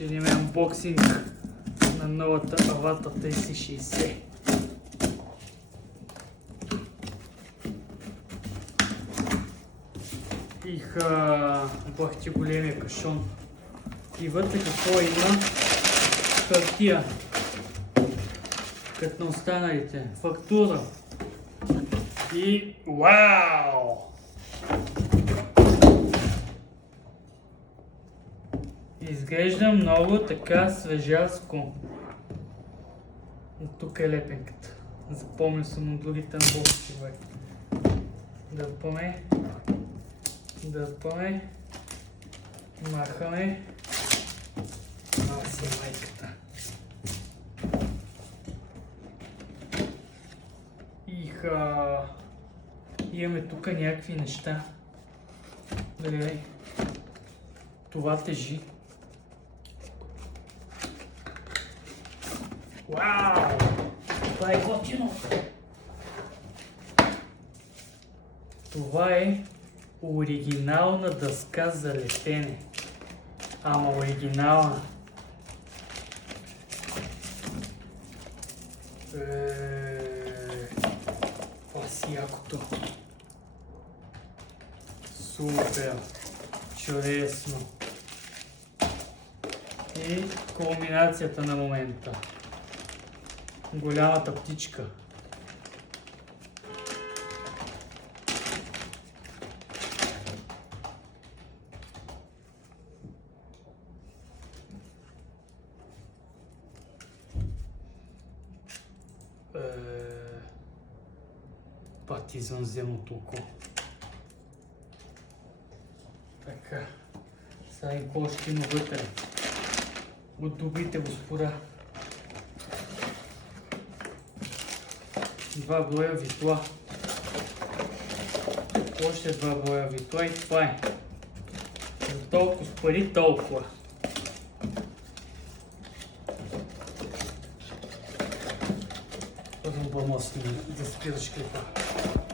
Ще видим анбоксинг на новата Avata 360. Бахте големия кашон. И вътре какво има? Хартия. Като на останалите. Фактура. И вау! Изглежда много така свежарско. Тук е лепенката. Запомнил съм от другите анбокси. Дърпаме. Дърпаме. Махаме. Това си е майката. Имаме тук някакви неща. Гледай. Това тежи. Вау! Това е готино! Това е оригинална дъска за лепене. Ама оригинална. Това си якото. Супер! Чудесно! И кулминацията на момента. Голямата птичка. Пак извънземното око. Така. Сега и какво ще има вътре? От добрите господа. 2 броя витла. Още 2 броя витла и това е. За толкова спари толкова. Първо бърмосно да спираш клипа.